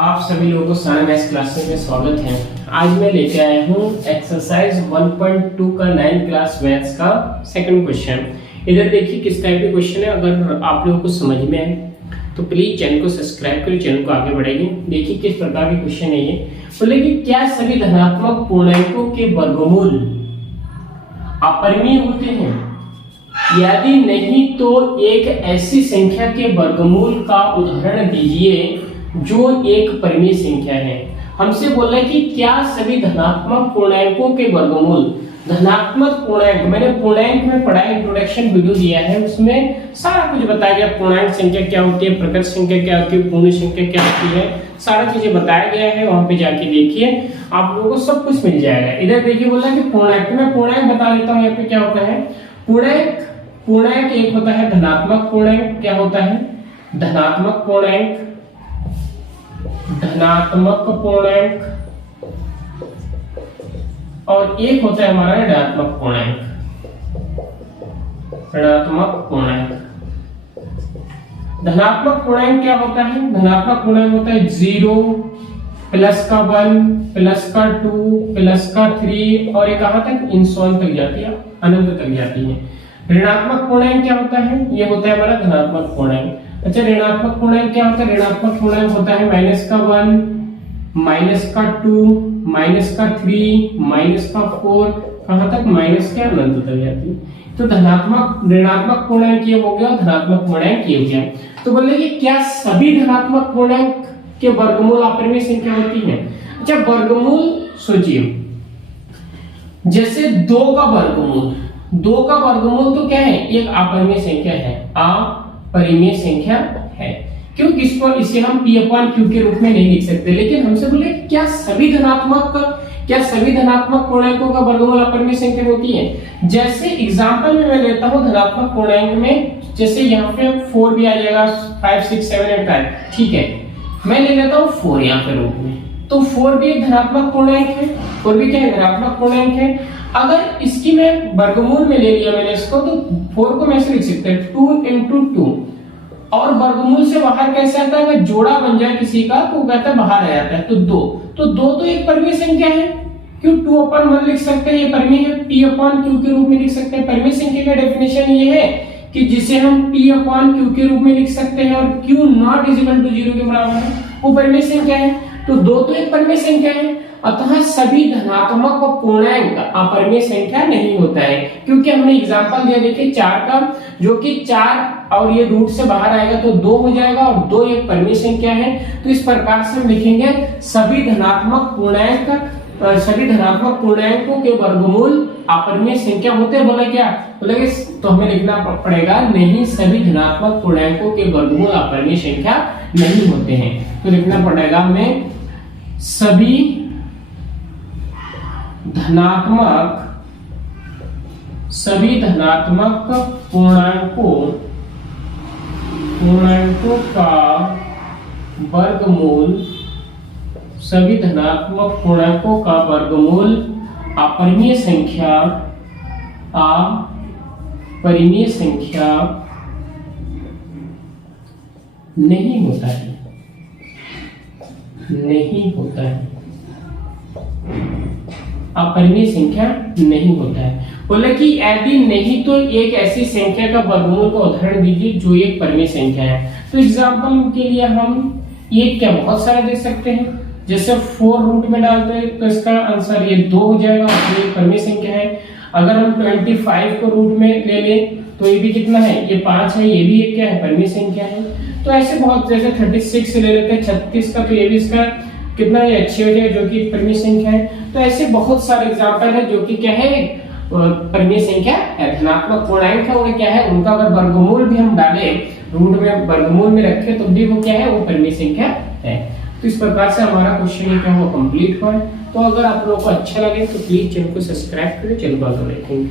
आप सभी लोगों को सारा मैथ्स क्लासेस में स्वागत है। आज मैं लेके आया हूँ एक्सरसाइज 1.2 का 9th क्लास मैथ्स का सेकंड क्वेश्चन। इधर देखिए किस टाइप के क्वेश्चन है। अगर आप लोगों को समझ में आए तो प्लीज चैनल को सब्सक्राइब करिए, चैनल को आगे बढ़ाइए। देखिए किस प्रकार के क्वेश्चन है ये। बोले कि क्या सभी धनात्मक पूर्णांकों के वर्गमूल अपरिमेय होते हैं? यदि नहीं तो एक ऐसी संख्या के वर्गमूल का उदाहरण दीजिए जो एक परिमेय संख्या है। हमसे बोल रहा है कि क्या सभी धनात्मक पूर्णांकों के वर्गमूल, धनात्मक पूर्णांक, मैंने पूर्णांक में पढ़ा इंट्रोडक्शन वीडियो दिया है, उसमें सारा कुछ बताया गया। पूर्णांक संख्या क्या होती है, प्रकृत संख्या क्या होती है, पूर्ण संख्या क्या होती है, सारा चीजें बताया गया है। वहां पे जाके देखिए, आप लोगों को सब कुछ मिल जाएगा। इधर देखिए बोला है कि पूर्णांक, मैं पूर्णांक बता देता हूँ। यहाँ पे क्या होता है पूर्णांक एक होता है धनात्मक पूर्णांक। क्या होता है? धनात्मक पूर्णांक, धनात्मक पूर्णांक, और एक होता है हमारा ऋणात्मक पूर्णांक, ऋणात्मक पूर्णांक। धनात्मक पूर्णांक क्या होता है? धनात्मक पूर्णांक होता है 0 प्लस का 1 प्लस का 2 प्लस का 3 और ये कहां तक? इंसोन तक जाती है, अनंत तक जाती है। ऋणात्मक पूर्णांक क्या होता है? ये होता है हमारा धनात्मक पूर्णांक। अच्छा, ऋणात्मक पूर्णांक क्या होता है? ऋणात्मक पूर्णांक होता है माइनस का 1 माइनस का 2 माइनस का 3 माइनस का 4, कहां तक? माइनस के अनंत तक जाती है। तो धनात्मक ऋणात्मक पूर्णांक ये हो गया, धनात्मक पूर्णांक ये हो गया। तो बोले कि क्या सभी धनात्मक पूर्णांक के वर्गमूल अपरिमेय संख्या होती है? अच्छा, वर्गमूल सोचिए, जैसे 2 का वर्गमूल, 2 का वर्गमूल तो क्या है? एक अपरिमेय संख्या है, अपरिमेय संख्या है। क्यों? किसको? इसे हम p/q के रूप में नहीं लिख सकते। लेकिन हमसे बोले क्या सभी धनात्मक पूर्णांकों का वर्गमूल अपरिमेय संख्या होती है? जैसे एग्जांपल में मैं लेता हूं धनात्मक पूर्णांक में, जैसे यहाँ पे 4 भी आ जाएगा, 5 6 7 8 9, ठीक है। मैं ले लेता हूँ 4 यहाँ पे रूप में, तो 4 भी एक धनात्मक पूर्णांक है। 4 भी क्या है? धनात्मक पूर्णांक है। अगर इसकी मैं वर्गमूल में ले लिया मैंने इसको, तो 4 को मैं ऐसे लिख सकते हैं 2 into 2, और वर्गमूल से बाहर कैसे आता है? अगर जोड़ा बन जाए किसी का तो कहता है बाहर आ जाता है, तो 2 तो एक परिमेय संख्या है। क्यों? 2/1 लिख सकते हैं, ये परिमेय है। p/q के रूप में लिख सकते हैं। परिमेय संख्या का डेफिनेशन ये है कि जिसे हम p/q के रूप में लिख सकते हैं और q नॉट इक्वल टू 0 के बराबर है, वो परिमेय संख्या है। तो 2 तो एक परिमेय संख्या है। अतः सभी धनात्मक पूर्णांक अपरिमेय संख्या नहीं होता है, क्योंकि हमने एग्जांपल दिया, देखिए 4 का, जो कि 4 और ये रूट से बाहर आएगा तो 2 हो जाएगा, और 2 एक परिमेय संख्या है। तो इस प्रकार से हम लिखेंगे सभी धनात्मक पूर्णांकों के वर्गमूल अपरिमेय संख्या होते हैं। बोला क्या? बोला कि तो हमें लिखना पड़ेगा नहीं, सभी धनात्मक पूर्णांकों के वर्गमूल अपरिमेय संख्या नहीं होते हैं। तो लिखना पड़ेगा हमें सभी धनात्मक पूर्णांकों का वर्गमूल, सभी धनात्मक पूर्णांकों का वर्गमूल अपरिमेय संख्या नहीं होता है, नहीं होता है, अपरिमेय संख्या नहीं होता है। बोले कि यदि नहीं तो एक ऐसी संख्या का वर्गमूल का उदाहरण दीजिए जो एक परिमेय संख्या है। तो एग्जांपल के लिए हम एक क्या बहुत सारा दे सकते हैं। जैसे 4 रूट में डालते हैं तो इसका आंसर ये 2 हो जाएगा, तो ये परिमेय संख्या है। अगर हम 25 को रूट में ले लें तो ये भी कितना है? ये 5 है, ये भी एक क्या है? परिमेय संख्या है। तो ऐसे बहुत, जैसे 36 ले लेते हैं 36 का, तो ये भी इसका कितना है? 6 हो जाएगा, जो कि परिमेय संख्या है। तो ऐसे बहुत सारे एग्जांपल है जो कि क्या है? परिमेय संख्या है, धनात्मक पूर्णांक है। उन्हें क्या है? उनका अगर वर्गमूल भी हम डालें, रूट में वर्गमूल में रखें, तो भी वो क्या है? वो परिमेय संख्या है। तो इस प्रकार से हमारा क्वेश्चन क्या हुआ? कंप्लीट हुआ है। तो अगर आप लोगों को अच्छा लगे तो प्लीज चैनल को सब्सक्राइब करें, चैनल को आगे बढ़ाएं। Thank you.